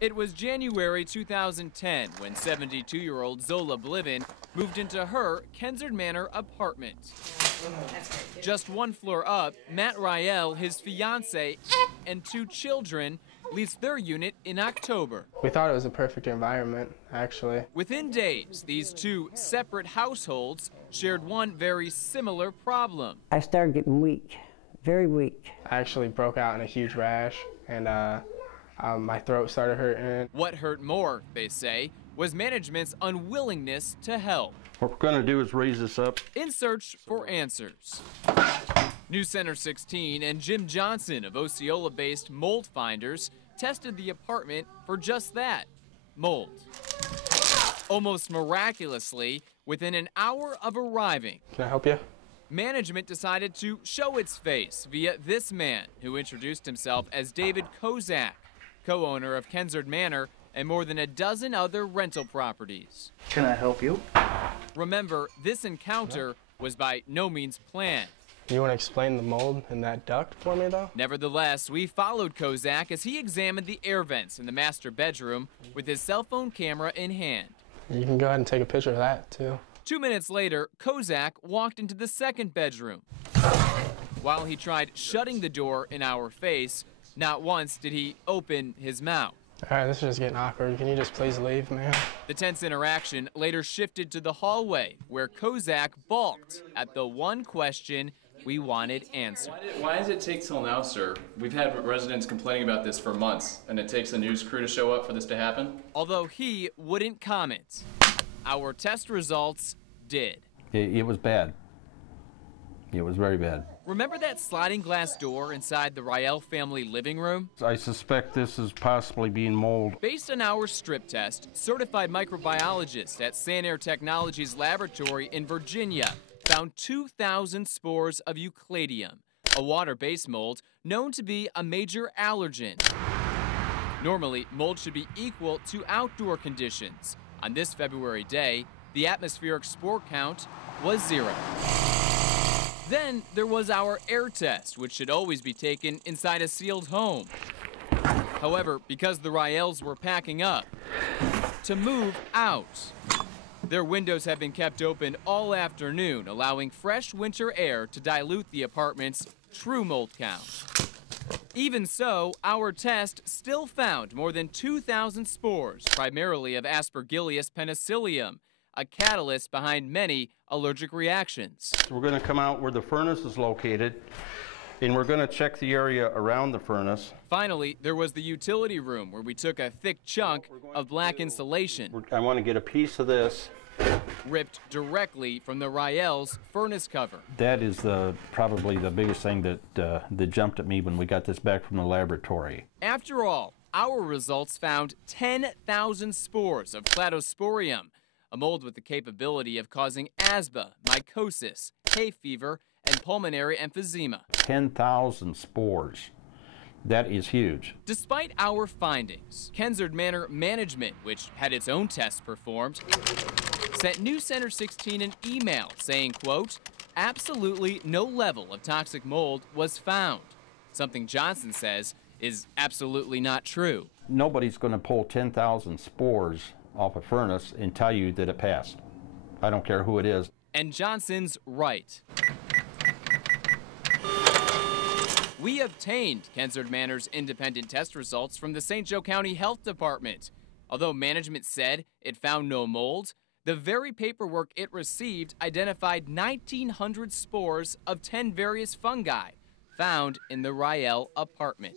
It was January 2010 when 72-year-old Zola Bliven moved into her Kensard Manor apartment. Just one floor up, Matt Riel, his fiance, and 2 children leased their unit in October. We thought it was a perfect environment, actually. Within days, these 2 separate households shared one very similar problem. I started getting weak, very weak. I actually broke out in a huge rash, and my throat started hurting. What hurt more, they say, was management's unwillingness to help. What we're going to do is raise this up. In search for answers. New Center 16 and Jim Johnson of Osceola-based Mold Finders tested the apartment for just that, mold. Almost miraculously, within an hour of arriving, Can I help you? management decided to show its face via this man, who introduced himself as David Kozak, co-owner of Kensard Manor and more than a dozen other rental properties. Can I help you? Remember, this encounter was by no means planned. You want to explain the mold in that duct for me, though? Nevertheless, we followed Kozak as he examined the air vents in the master bedroom with his cell phone camera in hand. You can go ahead and take a picture of that, too. 2 minutes later, Kozak walked into the second bedroom. While he tried shutting the door in our face, not once did he open his mouth. All right, this is just getting awkward. Can you just please leave, man? The tense interaction later shifted to the hallway, where Kozak balked at the one question we wanted answered. Why does it take till now, sir? We've had residents complaining about this for months, and it takes a news crew to show up for this to happen? Although he wouldn't comment, our test results did. It was bad. It was very bad. Remember that sliding glass door inside the Riel family living room? I suspect this is possibly being mold. Based on our strip test, certified microbiologists at Sanair Technologies Laboratory in Virginia found 2,000 spores of Eucladium, a water-based mold known to be a major allergen. Normally, mold should be equal to outdoor conditions. On this February day, the atmospheric spore count was 0. Then there was our air test, which should always be taken inside a sealed home. However, because the Riels were packing up to move out, their windows have been kept open all afternoon, allowing fresh winter air to dilute the apartment's true mold count. Even so, our test still found more than 2,000 spores, primarily of Aspergillus penicillium, a catalyst behind many allergic reactions. We're going to come out where the furnace is located, and we're going to check the area around the furnace. Finally, there was the utility room, where we took a thick chunk of black insulation. I want to get a piece of this. Ripped directly from the Riel's furnace cover. That is probably the biggest thing that jumped at me when we got this back from the laboratory. After all, our results found 10,000 spores of Cladosporium, a mold with the capability of causing asthma, mycosis, hay fever, and pulmonary emphysema. 10,000 spores. That is huge. Despite our findings, Kensard Manor management, which had its own tests performed, sent New Center 16 an email saying, quote, absolutely no level of toxic mold was found. Something Johnson says is absolutely not true. Nobody's going to pull 10,000 spores off a furnace and tell you that it passed. I don't care who it is. And Johnson's right. We obtained Kensard Manor's independent test results from the St. Joe County Health Department. Although management said it found no mold, the very paperwork it received identified 1,900 spores of 10 various fungi found in the Riel apartment.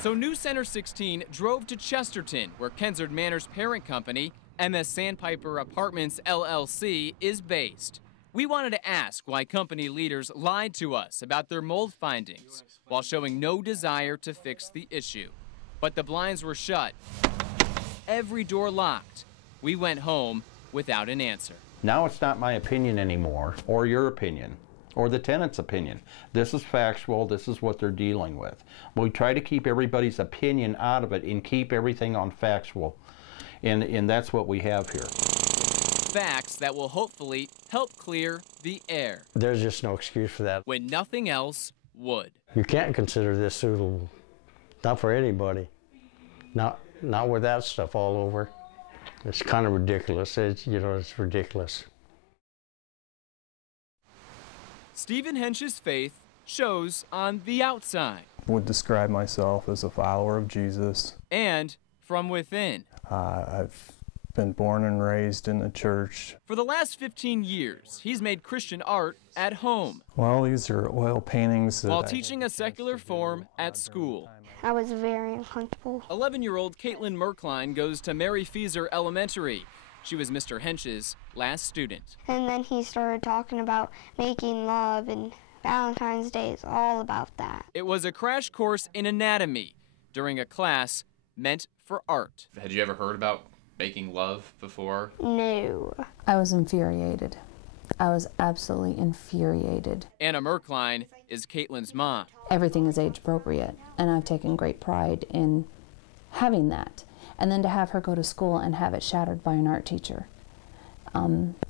So New Center 16 drove to Chesterton, where Kensard Manor's parent company, MS Sandpiper Apartments LLC, is based. We wanted to ask why company leaders lied to us about their mold findings while showing no desire to fix the issue. But the blinds were shut, every door locked. We went home without an answer. Now it's not my opinion anymore, or your opinion, or the tenant's opinion. This is factual. This is what they're dealing with. We try to keep everybody's opinion out of it and keep everything on factual. And that's what we have here. Facts that will hopefully help clear the air. There's just no excuse for that. When nothing else would. You can't consider this suitable. Not for anybody. Not with that stuff all over. It's kind of ridiculous. It's ridiculous. Stephen Hensch's faith shows on the outside. Would describe myself as a follower of Jesus. And from within. I've been born and raised in the church. For the last 15 years, he's made Christian art at home. Well, these are oil paintings. While teaching a secular form at school. I was very uncomfortable. 11-year-old Caitlin Merkline goes to Mary Feeser Elementary. She was Mr. Hensch's last student. And then he started talking about making love, and Valentine's Day is all about that. It was a crash course in anatomy during a class meant for art. Had you ever heard about making love before? No. I was infuriated. I was absolutely infuriated. Anna Merkline is Caitlin's mom. Everything is age appropriate, and I've taken great pride in having that. And then to have her go to school and have it shattered by an art teacher,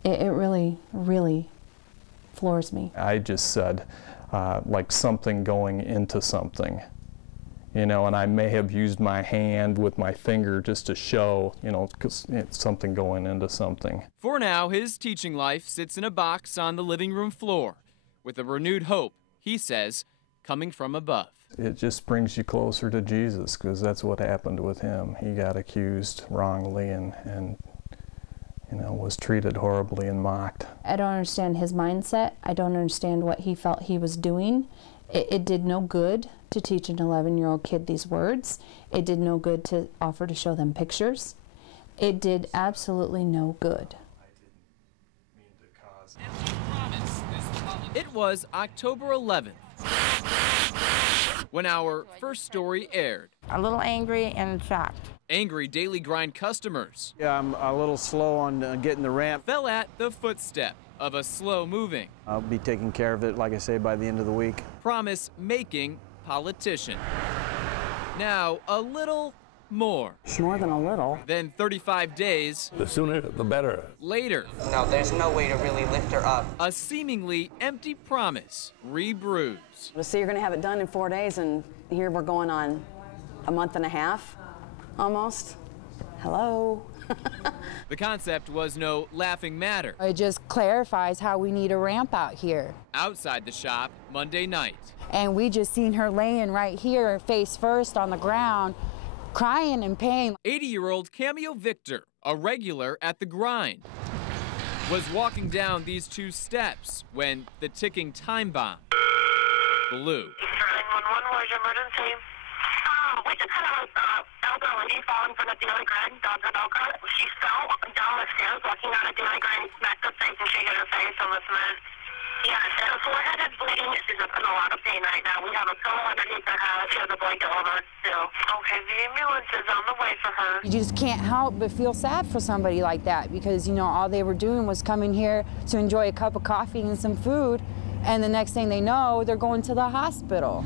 it really, really floors me. I just said, like something going into something. And I may have used my hand with my finger just to show, because it's something going into something. For now, his teaching life sits in a box on the living room floor with a renewed hope, he says, coming from above. It just brings you closer to Jesus, because that's what happened with him. He got accused wrongly and was treated horribly and mocked. I don't understand his mindset. I don't understand what he felt he was doing. It did no good to teach an 11-year-old kid these words. It did no good to offer to show them pictures. It did absolutely no good. It was October 11th when our first story aired. A little angry and shocked. Angry Daily Grind customers. Yeah, I'm a little slow on getting the ramp. Fell at the footstep of a slow-moving. I'll be taking care of it, like I say, by the end of the week. Promise-making politician. Now, a little more. More than a little. Then 35 days. The sooner, the better. Later. No, there's no way to really lift her up. A seemingly empty promise rebruised. So you're going to have it done in 4 days, and here we're going on a month and a half, almost. Hello. The concept was no laughing matter. It just clarifies how we need a ramp out here. Outside the shop, Monday night. And we just seen her laying right here, face first on the ground, crying in pain. 80-year-old Cameo Victor, a regular at the grind, was walking down these two steps when the ticking time bomb blew. 911, where's your emergency? We just had an elder lady fall in front of Daily Grind, Dr. Belka. She fell down the stairs walking out of Daily Grind, smacked her face, and she hit her face on the cement. Yeah, and her forehead is bleeding. She's in a lot of pain right now. We have a pillow underneath her head. She has a blanket over her still. Okay, the ambulance is on the way for her. You just can't help but feel sad for somebody like that because, all they were doing was coming here to enjoy a cup of coffee and some food, and the next thing they know, they're going to the hospital.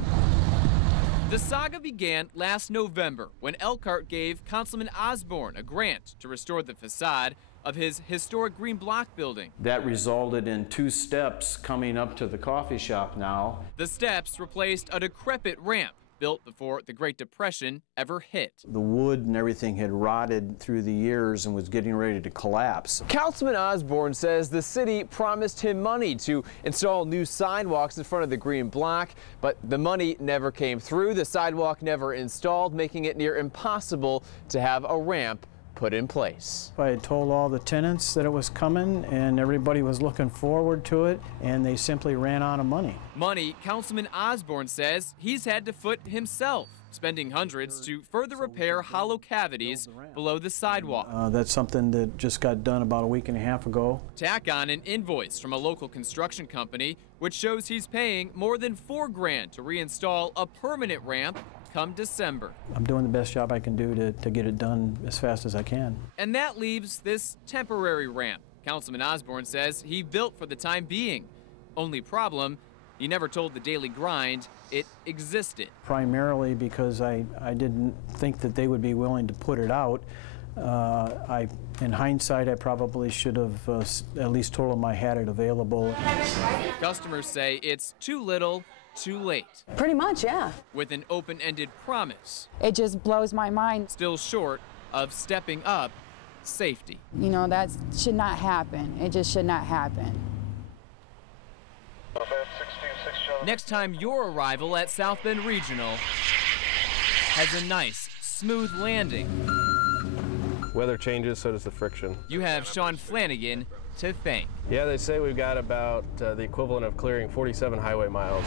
The saga began last November when Elkhart gave Councilman Osborne a grant to restore the facade of his historic green block building. That resulted in 2 steps coming up to the coffee shop now. The steps replaced a decrepit ramp built before the Great Depression ever hit. The wood and everything had rotted through the years and was getting ready to collapse. Councilman Osborne says the city promised him money to install new sidewalks in front of the green block, but the money never came through. The sidewalk never installed, making it near impossible to have a ramp put in place. I had told all the tenants that it was coming and everybody was looking forward to it, and they simply ran out of money. Money Councilman Osborne says he's had to foot himself, spending hundreds to further repair hollow cavities below the sidewalk. That's something that just got done about a week and a half ago. Tack on an invoice from a local construction company, which shows he's paying more than $4 grand to reinstall a permanent ramp come December. I'm doing the best job I can do to get it done as fast as I can. And that leaves this temporary ramp. Councilman Osborne says he built for the time being. Only problem, he never told the Daily Grind it existed. Primarily because I didn't think that they would be willing to put it out. In hindsight, I probably should have at least told them I had it available. Customers say it's too little, too late. Pretty much, yeah. With an open-ended promise. It just blows my mind. Still short of stepping up safety. You know, that should not happen. It just should not happen. Next time your arrival at South Bend Regional has a nice, smooth landing. Weather changes, so does the friction. You have Sean Flanagan to thank. Yeah, they say we've got about the equivalent of clearing 47 highway miles.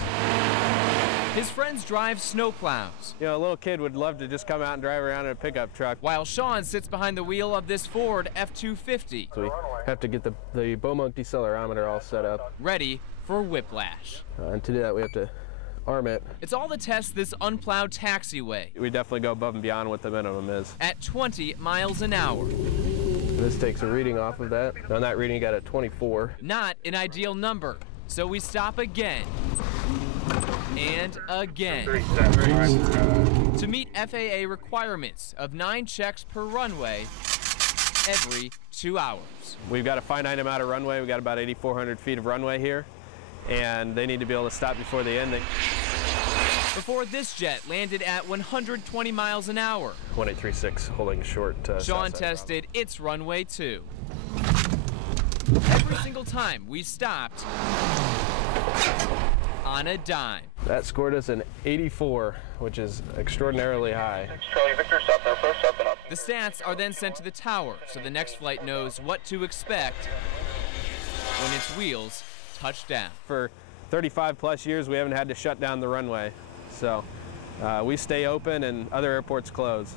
His friends drive snowplows. You know, a little kid would love to just come out and drive around in a pickup truck. While Sean sits behind the wheel of this Ford F-250. So we have to get the Bowmonk decelerometer all set up. Ready for whiplash. And to do that, we have to arm it. It's all to test this unplowed taxiway. We definitely go above and beyond what the minimum is. At 20 miles an hour. This takes a reading off of that. On that reading, you got a 24. Not an ideal number, so we stop again. And again. To meet FAA requirements of 9 checks per runway every 2 hours. We've got a finite amount of runway. We've got about 8,400 feet of runway here, and they need to be able to stop before they end. Before this jet landed at 120 miles an hour. 1836, holding short. Sean tested its runway too. Every single time we stopped on a dime. That scored us an 84, which is extraordinarily high. The stats are then sent to the tower, so the next flight knows what to expect when its wheels touch down. For 35 plus years, we haven't had to shut down the runway, so we stay open and other airports close.